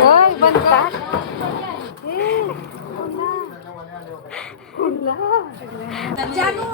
ओय बनता जानू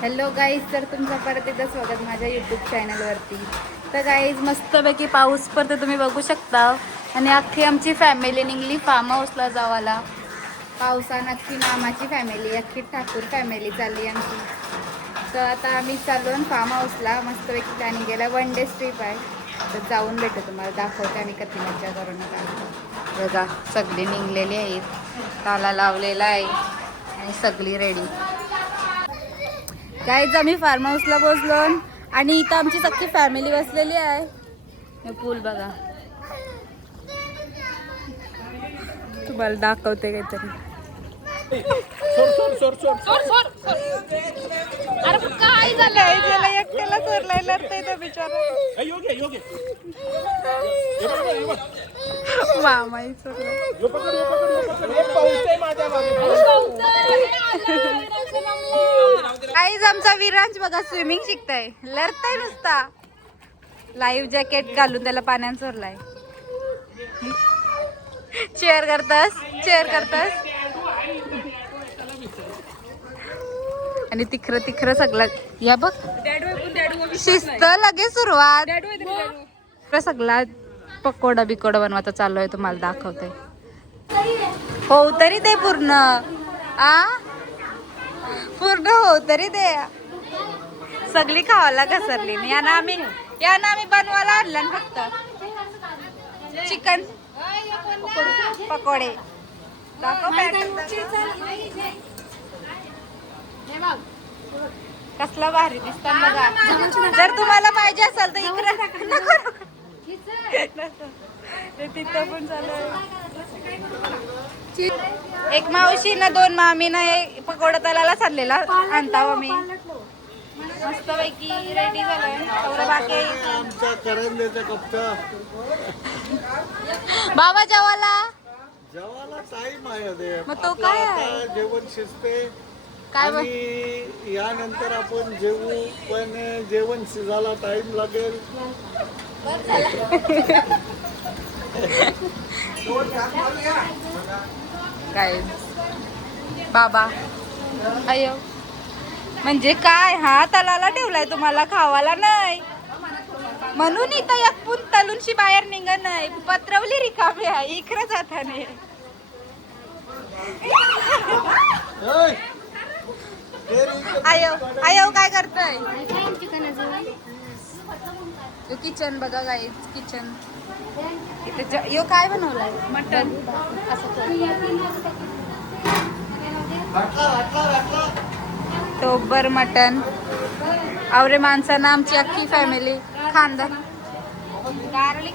हॅलो गाईज, तर तुमचं परत एकदा स्वागत माझ्या यूट्यूब चॅनलवरती. तर गाईज मस्तपैकी पाऊस पडते तुम्ही बघू शकता. आणि अख्खी आमची फॅमिली निघली फार्म हाऊसला जावाला. पावसानं अख्खी मामाची फॅमिली, अख्खी ठाकूर फॅमिली चालली आमची. तर आता आम्ही चाललो फार्म हाऊसला. मस्तपैकी प्लॅनिंग केला, 1 डे ट्रिप आहे. तर जाऊन भेटतो तुम्हाला, दाखवते आम्ही कधी मज्जा करू नका. बघा सगळी निघलेली आहेत, ताला लावलेला आहे आणि सगळी रेडी. गाईज आम्ही फार्म हाऊसला पोहोचलो आणि इथं आमची सगळी फॅमिली बसलेली आहे. पूल बघा, तुम्हाला दाखवते काहीतरी. अरे काय झालंय, त्याला एकट्याला चोरलाय, लढतंय तो बिचारा. मामाही काहीच आमचा विरांश बघा स्विमिंग शिकताय, लढताय नुसता. लाईव्ह जॅकेट घालून त्याला पाण्यात सोडलाय. चेअर करतास, चेअर करतास. आणि तिखर सगळं या बघ, शिस्त लगेच सुरुवात. सगळा पकोडा बिकोडा बनवायचा चालू आहे, तुम्हाला दाखवते. हो तरी ते पूर्ण पूर्ण हो तरी दे. सगळी खावायला घसरली. यानं आम्ही बनवायला आणलं फक्त चिकन पकोडे. कसला भारी दिसतात बघा. जर तुम्हाला पाहिजे असेल तर इकडे तिथं पण चालू आहे. एक मावशी ना 2 मामी ना पकोडा तलाला चाललेला आणता मी. मस्त पैकी रेडी झालोय. बाबा जेवायला टाइम आहे, मग तो काय आहे जेवण शिजते काय आणि यानंतर आपण जेवू, पण जेवण शिजायला टाइम लागेल. काय बाबा अयो म्हणजे काय, हा तलाला ठेवलाय तुम्हाला खावाला नाही म्हणून. इथं एक पून तलूनशी बाहेर निघत नाही, पत्रवली रिकामी आहे इकडे जाताने. आयो आयो काय करतोय. किचन बघा गाईज, किचन. इथे यो काय बनवलाय, मटन. टोबर मटन. आवरे माणसांना आमची अख्खी फॅमिली खांदा. गार्लिक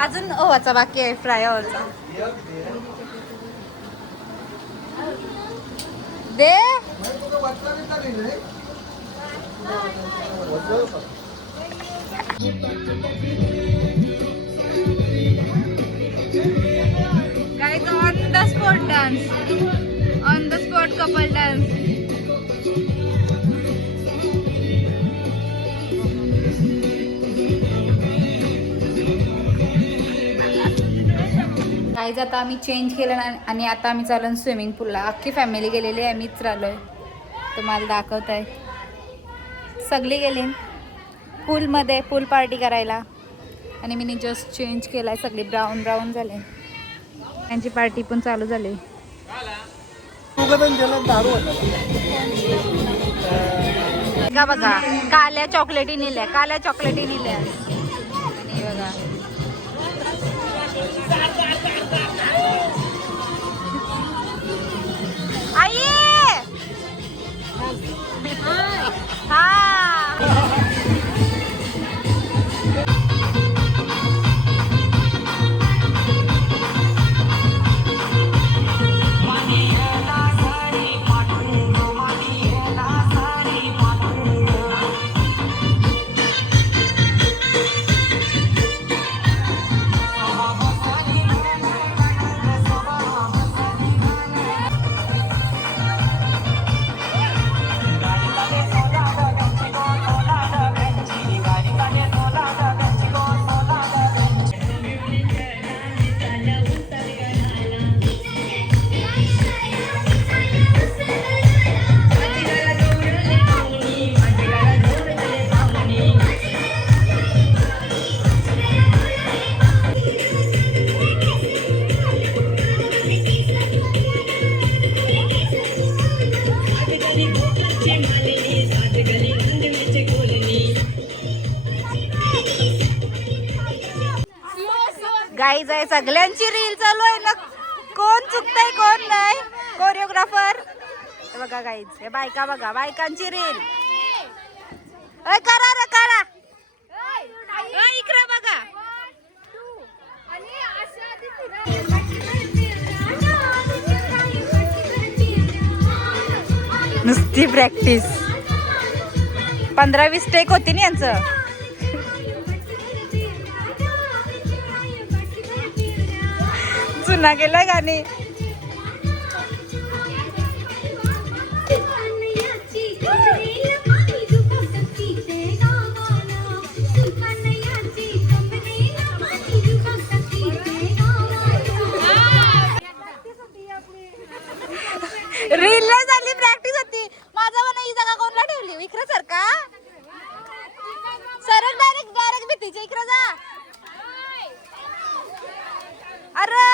अजून ओवाचा बाकी आहे, फ्राय ओवाचा दे. Guys, on the spot dance, on the spot couple dance. Guys आता आम्ही चेंज केलं आणि आता आम्ही चालून स्विमिंग पूलला. अख्खी फॅमिली गेलेली आहे, मीच चाललोय. तुम्हाला दाखवत आहे, सगळी गेली पूलमध्ये पूल पार्टी करायला. आणि मी जस्ट चेंज केलाय, सगळी ब्राऊन ब्राऊन झाले. त्यांची पार्टी पण चालू झाली. का बघा, काल्या चॉकलेटी नेल्या, काल्या चॉकलेटी नेल्या. आणि बघा गाईज आहे सगळ्यांची रील चालू आहे ना. कोण चुकतंय कोण नाही. कोरिओग्राफर बघा गाईज. हे बायका बघा बायकांची रील. करा रे करा. इकडे बघा. नुसती प्रॅक्टिस. 15-20 टेक होती ना यांचं. जुना गेलाय गाणी. रील झाली प्रॅक्टिस होती. माझा म्हणा ही जागा कोणला ठेवली. इकडे सर का सर डायरेक्ट भीतीच्या इकडे जा. अरे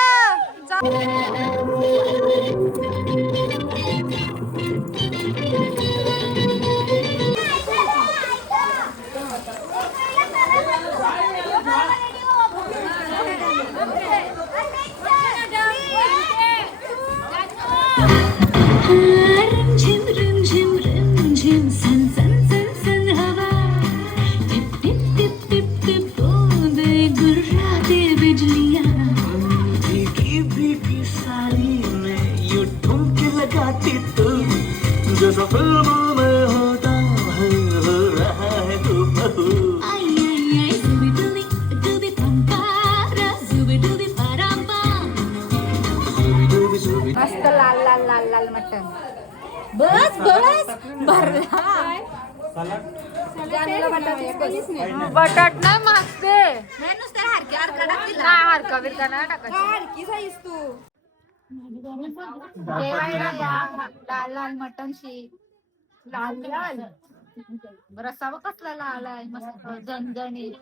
मस्त लाल लाल लाल लाल मटन. बस बस भरला. बटाट नाही मागते. हारका बिरका नाही टाकायची. लाल लाल मटन शी लाल लाल रस्सा कसला लाल आहे मस्त झणझणीत.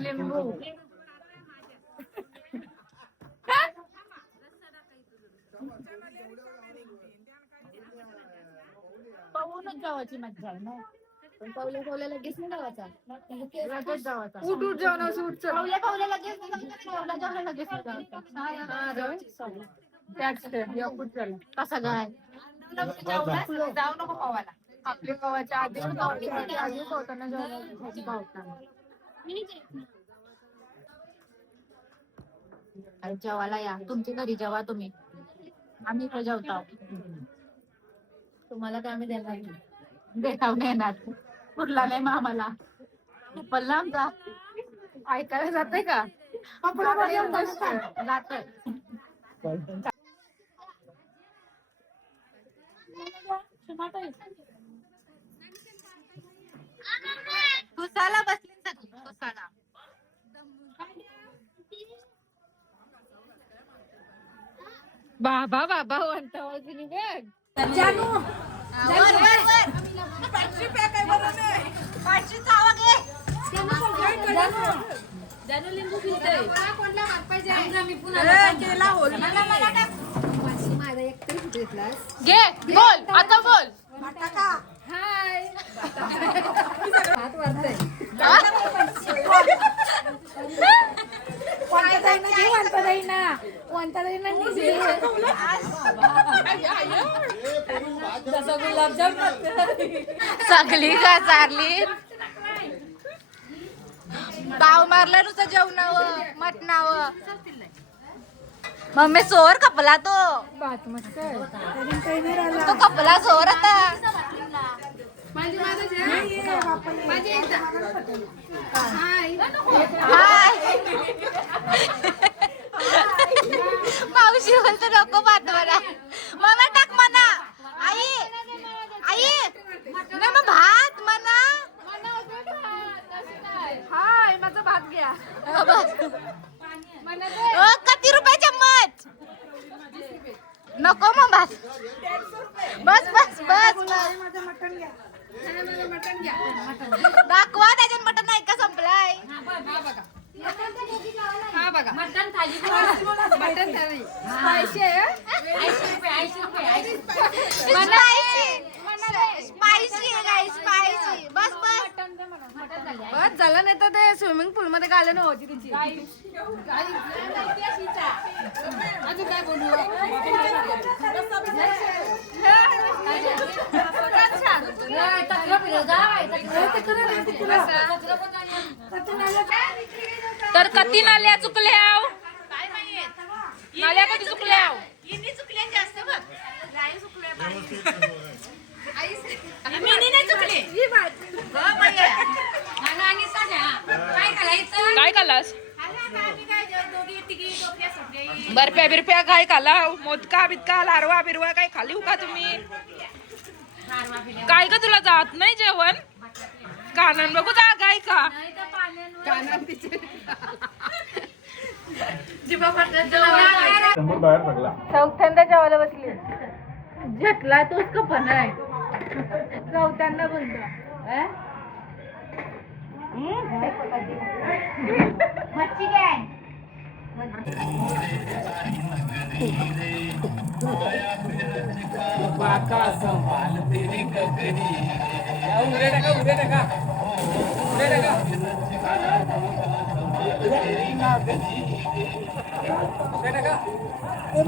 लिंबू पाहूनच गावाची मज्जा आहे ना. पण पावल्या पावल्या लगेच नाही गावाचा. लगेच गावाचा. उठ उठ जेवण उठ. पावल्या पावल्या लगेच पावल्या जेवण लगेच कसा गाय जाऊ नको पावाला. आपल्या गावाच्या आधी आधी पावताना जेवायला या. तुमच्या घरी जेवा तुम्ही. आम्ही इकडे जेवतो. तुम्हाला काय आम्ही देणार नाही. देखाव नाही येणार. कुठला नाही मग आम्हाला पल्ला आमचा ऐकायला जाते का. जात कुसाला बसली सगळी. कुसाला बाबा बाबा म्हणता वगैरे बघ. जानू जानू लिंबू पिलतोय. कोणला हात पाहिजे आम्ही पुन्हा केला होल. माझा एक तरी कुठे घेतलास. घे बोल आता बोल. हाय हात वाजतोय. चांगली का चारली. ताव मारला नुसतं जेवणावं मटणावं. मम्मी सोर कपला तो. तो कपला सोर आता. मावशी बोलतो नको भात मला. मला टाक म्हणा. आई आई नाही मग भात म्हणा. हाय माझा भात घ्या. किती रुपये चम्मच. नको मग भात. बस बस बस दाखवा त्याच्यात मटन नाही का संपलाय. हा बघा मटन थाली. मटन थाली स्पायसी आहे. 80 रुपये. स्पायसी आहे गाईस. स्पायसी बस झालं नाही तर ते स्विमिंग पूल मध्ये घालून नव्हती तिची अजून काय बोलू तर कधी नाल्या चुकल्या नाल्या कधी चुकल्या काय खालास बर्फ्या बिरफ्या काय खाला मोदका बिदका लारवा बिरवा काय खाली का तुम्ही काय का तुला जात नाही जेवण कानन बघू जा काय का बाहेर पडला चौथ्यांदा जेवायला बसली झटला तोच का पण आहे चौथ्यांदा बोलतो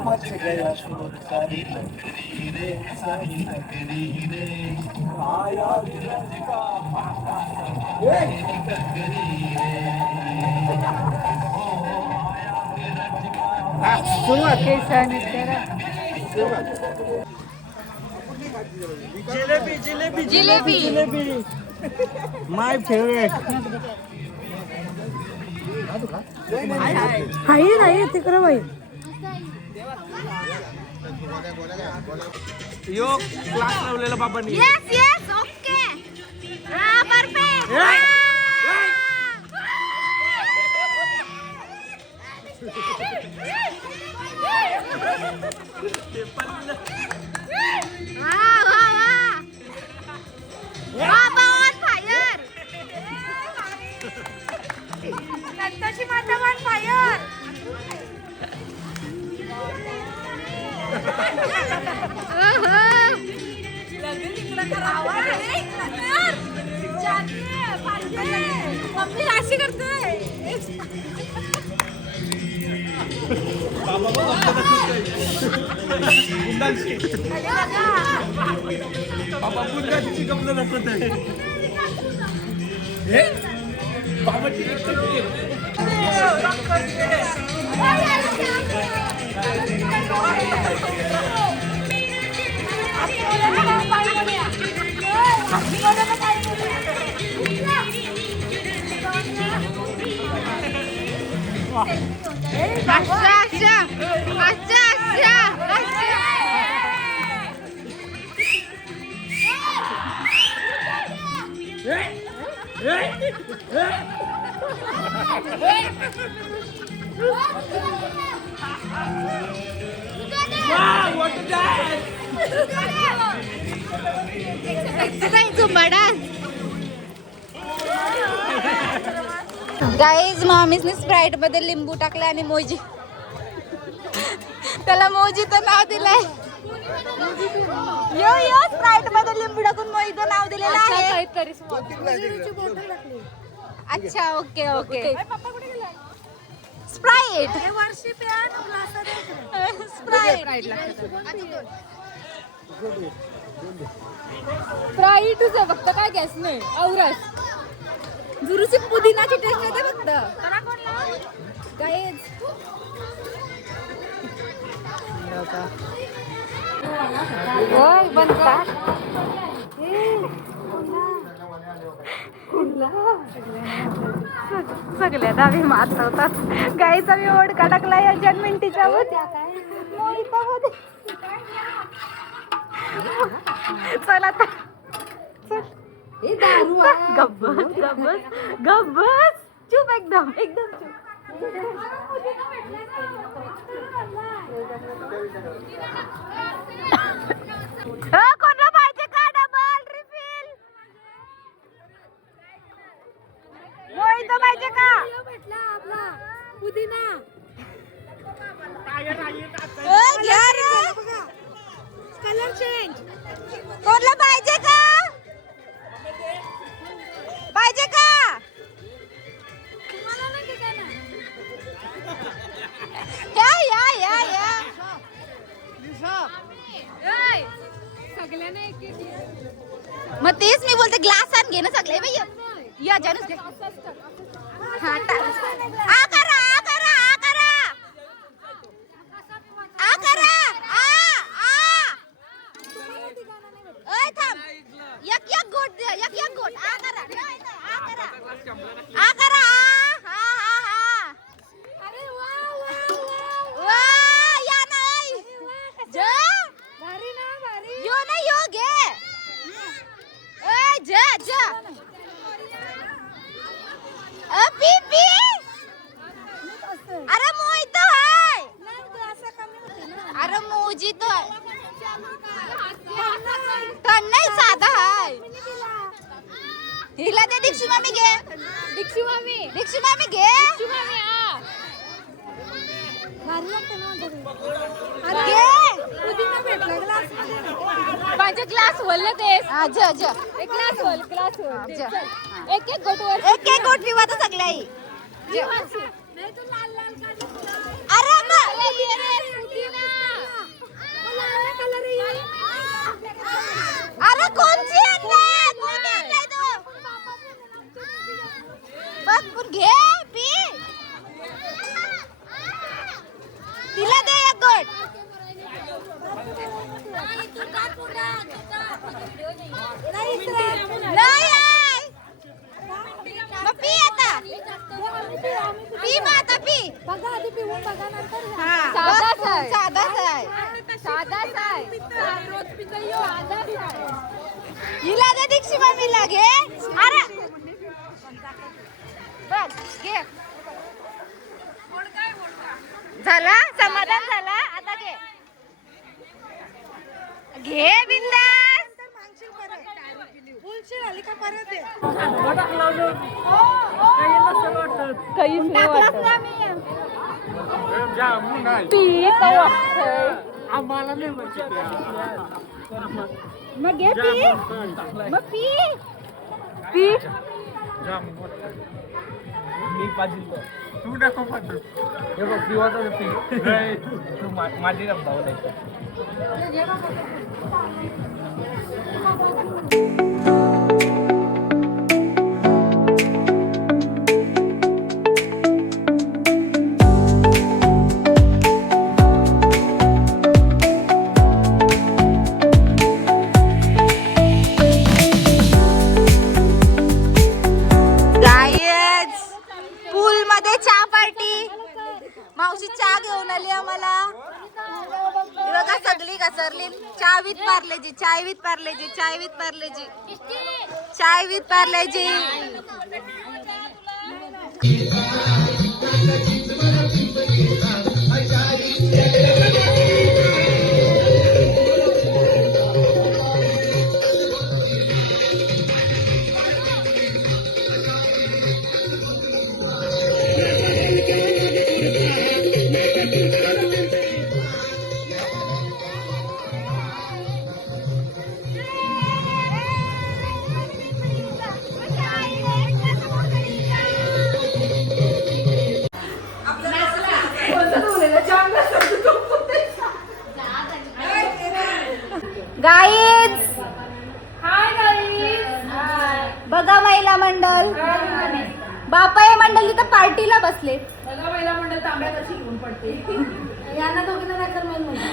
मच्छी काय जिलेबी जिलेबी जिलेबी माय फेवरेट नाही तिकडं बाई यो क्लास लावलेला बाबांनी येस येस ओके हा परफेक्ट मम्मी अशी करतोय बाबा पुन्हा गमलं दाखवत आहे बाबाची गाईज मामीसने स्प्राईट मध्ये लिंबू टाकले आणि मोजी त्याला मोजी तर नाव दिलंय यो यो स्प्राईट मध्ये लिंबू टाकून मोजीचं नाव दिलेलं आहे अच्छा ओके ओके स्प्राईट स्प्राईटच आहे फक्त काय गॅस नाही औरस जुरूची पुदिनाची टेस्ट येते फक्त गाईज होय बनता सगळ्या दावी मारतात गाईचा मी ओढका टाकला या जन्मिंटीच्या चला आता गब्बस गब्बस गब्बस चुप एकदम एकदम चुप कोणाला पाहिजे का डबल रिफिल मोहित पाहिजे का पुदिना घ्या रे कलर चेंज कोणाला पाहिजे का पाहिजे का मग तेच मी बोलते ग्लास आण घे ना सगळे बाई या जानूस घे हा आ करा आ करा आ करा आ करा आ ओय थांब एक एक गोट दे एक गोट आ करा आ करा आ करा हा हा हा अरे वा वा या नाही ज भारी ना भारी यो ना यो घे ए ज ज पी पी अरे मोहित है अरे मोजी तो नाही साधा है हिला दे दीक्षू मामी घे दीक्षू मामी घे दीक्षू मामी आ भारी लागते ना घे पुदिना भेटला ग्लास मध्ये माझे ग्लास वल्ल तेस हा ज ज एक ग्लास वल जा. चल एक एक गोट वर एक एक गोट पिवा तर सगळ्याही नाही तू लाल लाल अरे पुदिना लाल कलर अरे कोणची आणलाय कोणी आणलाय तो बघ पण घे पी तिला दे एक गोट नाही आहे. मग पी आता पी मग आता पी बघा आधी पिऊन बघा नंतर हा साधाच बघ, आहे. साधाच आहे साधाच आहे रोज पितयो साधाच आहे हिला दे दीक्षी मम्मीला घे अरे बघ घे झाला समाधान झाला आता घे घे बिंदास काहीच नाही वाटत पी काय वाटतंय आम्हाला नाही माहिती मग घे पी मग पी पी मी पाहिजे तू नको पाठव हे बघ पिवाचा पी तू माझी भाऊ द्यायचा पूल मध्ये चहा पार्टी मावशी चहा घेऊन आली आम्हाला हे बघा सगळी घसरली chai with Parle G chai with Parle G chai with Parle G chai with Parle G guys hi guys बघा महिला मंडळ बापाय मंडळ इथं पार्टीला बसले बघा महिला मंडळ तांब्या कशी घेऊन पडते यांना दोघींना नाही तर मेन म्हणजे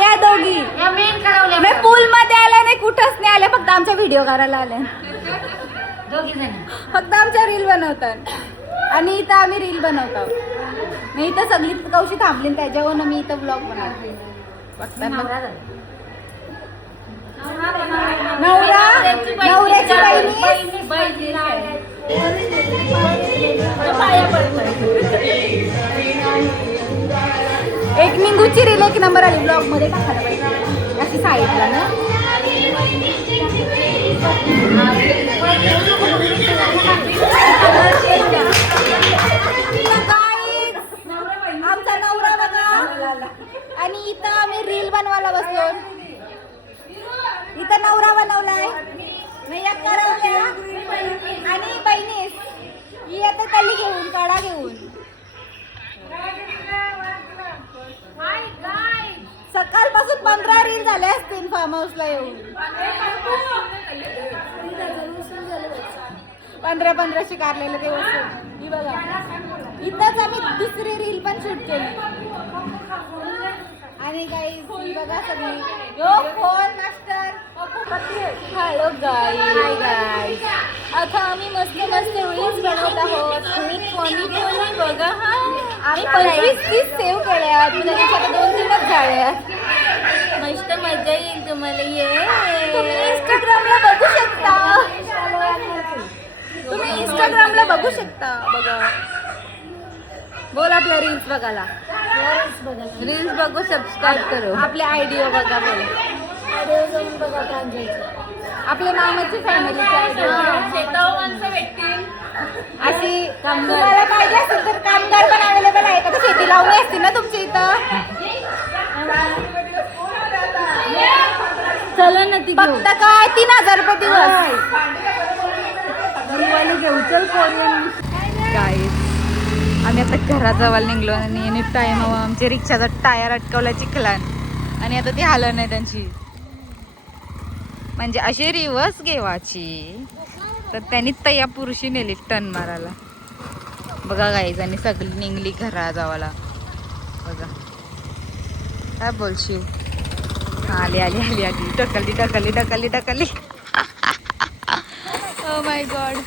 या दोघी मी पूल मध्ये आल्या नाही कुठंच नाही आल्या फक्त आमच्या व्हिडिओ करायला आल्या फक्त आमच्या रील बनवतात आणि इथं आम्ही रील बनवतो मी इथं सगळी कौशी थांबली त्याच्यावरून मी इथं ब्लॉग बनवते नवरा नवऱ्याची बहिणी एक निंगूची रील एक नंबर आली ब्लॉग मध्ये टाकायला पाहिजे अशी साईडला ना आमचा नवरा बघा आणि इथं आम्ही रील बनवायला बसलो इथं नवरा बनवलाय मी एक करवल्या आणि बहिणीस ही आता तली घेऊन काढा घेऊन फार्म हाऊसला येऊन 1500 काढलेलं ते वस्तू ही बघा. इथंच आम्ही दुसरी रील पण शूट केली. आणि गाईज ही बघा सगळी yo phone master. Hello guys. Hi guys. आता आम्ही मस्त मस्त रील्स बनवत आहोत. खूप फनी फनी बघा. हा आम्ही 25-30 सेव्ह केल्या. त्याच्यात 2-3च झाल्या. मस्त मजा येईल तुम्हाला. ये तुम्ही इंस्टाग्रामला बघू शकता. तुम्ही इंस्टाग्रामला बघू शकता. बघा बोल आपल्या रील्स बघायला. रील्स बघू सबस्क्राईब करू. आपले आयडिओ बघा. बोल आपल्या मामाची फॅमिलीची आयडिओ अशी. तुम्हाला पाहिजे असेल तर कामगार पण अवेलेबल आहे का? शेती लावणी असते ना तुमच्या इथं. चला ना ती फक्त काय 3000 रुपये दिवस. गाईज आम्ही आता घराजवळ निघलो आणि एनी टाइम आमच्या रिक्षाचा टायर अटकवला चिखलान आणि आता ती हालत नाही त्यांची. म्हणजे अशी रिवर्स घेवाची तर त्यांनी तया पुरुषी नेली टन मारायला. बघा गाईज आणि सगळी निघली घराजवळला. बघा काय बोलशील. आली आली आली आली ढकलली ढकलली ढकलली ढकलली. Oh my God.